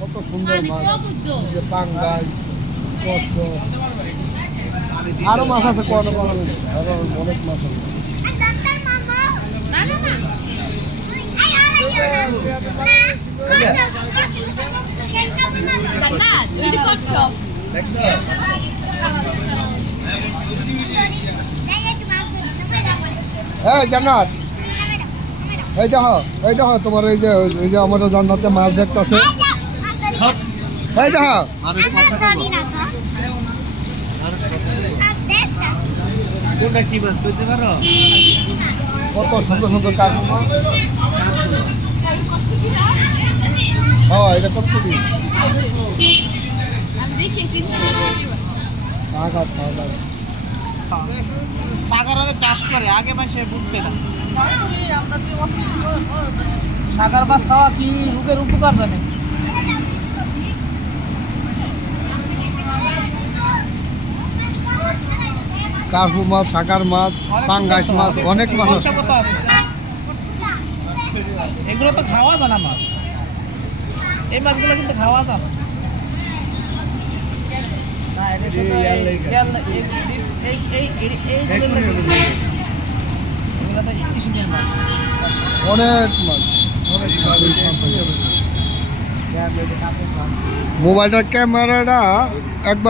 কত সুন্দর মাছ। পাঙ্গাই আরও মাছ আছে কত কত আরও অনেক মাছ আছে। এই জান্নাত। এই দেখো এই দেখো তোমার এই যে এই যে আমাদের জান্নাতে মাছ দেখতেছে। কোনটা কি মাছ করতে পারো? কত সুন্দর সুন্দর মাছ হ্যাঁ এটা কত দিন আমি দেখেছি সাগর সাগর। সাগর চাষ করে আগে মাসে বুঝছে না। সাগর মাছ খাওয়া কি রোগের উপকার জানে? কার্পু মাছ সাকার মাছ পাঙ্গাস মাছ অনেক মাছ আছে। এগুলো তো খাওয়া জানা মাছ। এই মাছগুলো কিন্তু খাওয়া জানা না, অনেক মাছ। মোবাইলটার ক্যামেরাটা একবার